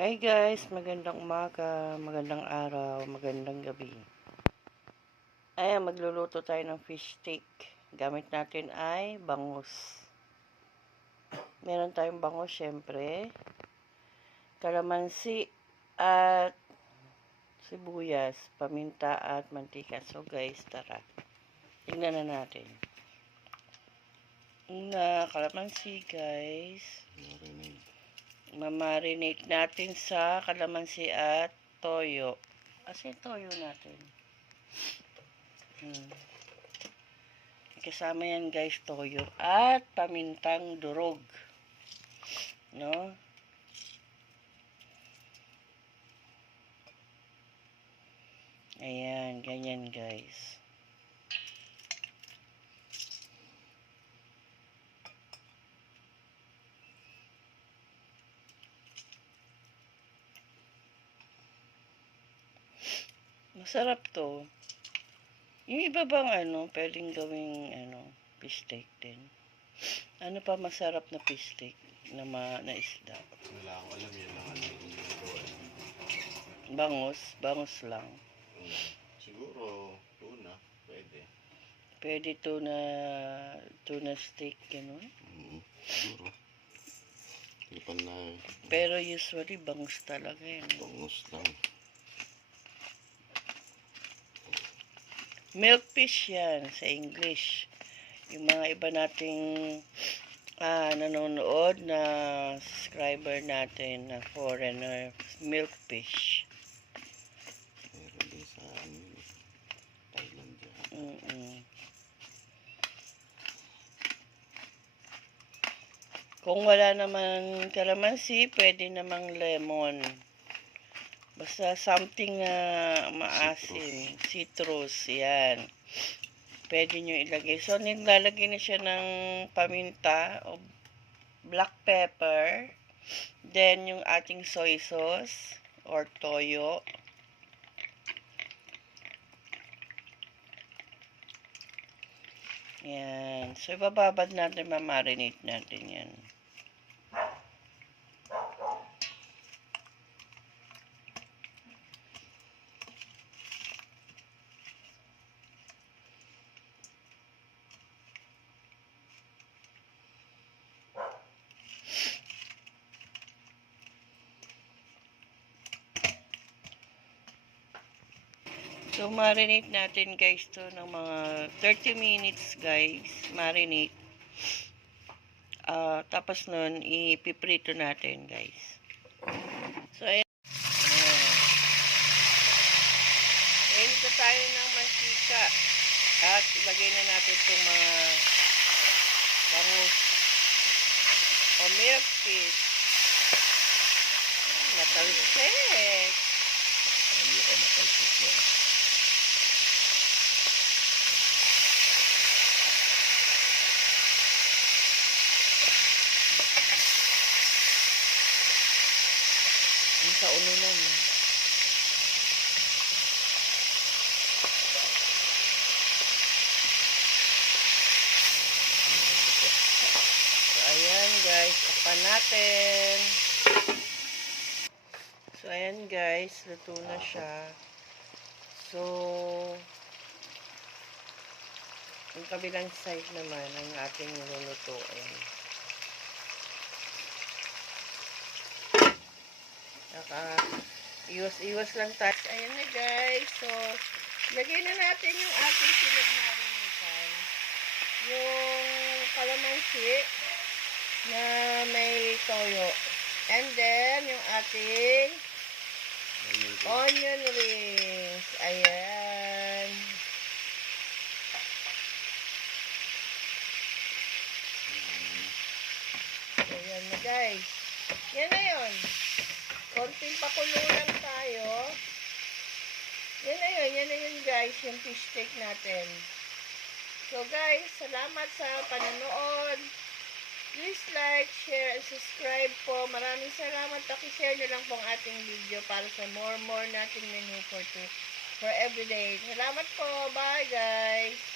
Hi guys, magandang umaga, magandang araw, magandang gabi. Ayan, magluluto tayo ng fish steak. Gamit natin ay bangus. Meron tayong bangus syempre, kalamansi at sibuyas, paminta at mantika. So guys, tara. Tingnan na natin. Una, kalamansi guys. Mamarinate natin sa kalamansi at toyo. Kasi toyo natin. Kasama yan guys, toyo at pamintang durog. No? Ayan, ganyan guys. Masarap to. Yung iba bang pwedeng gawing fish steak din. Ano pa masarap na fish steak na isda? Wala akong alam yun lang Bangus lang. Siguro tuna, pwede. Pwede tuna steak, gano'n. Siguro. Hindi pa na. Pero usually bangus talaga yan. Bangus lang. Milkfish yan sa English. Yung mga iba nating nanonood na subscriber natin na foreigner, milkfish. Meron din sa Thailand yan. Kung wala naman kalamansi, pwede namang lemon. Basta something maasim, citrus, yan. Pwede nyo ilagay. So, nilalagay na siya ng paminta o black pepper. Then, yung ating soy sauce or toyo. Yan. So, ibababad natin, mamarinate natin yan. So, marinate natin guys to ng mga 30 minutes guys. Marinate. Tapos nun, ipiprito natin guys. So, ayan. Inito tayo ng mantika. At ilagay na natin itong mga bangus o milk fish. Matalsik. Hindi ka matalsik yan. Yung sa ununan. So, ayan guys. Takpan natin. So, ayan guys. Luto na siya. So, yung kabilang side naman ang ating lulutuin. Iwas lang tayo. Ayan na guys. So, lagay na natin yung ating pinagmarinitan. Yung kalamansi na may toyo. And then, yung ating onion rings. Ayan. Ayan na guys. Yan na yun. Konting pakulo lang tayo. Yan na yun guys, yung fish steak natin. So guys, salamat sa panonood. Please like, share, and subscribe po. Maraming salamat. Paki-share nyo lang pong ating video para sa more nating menu for everyday. Salamat po. Bye guys.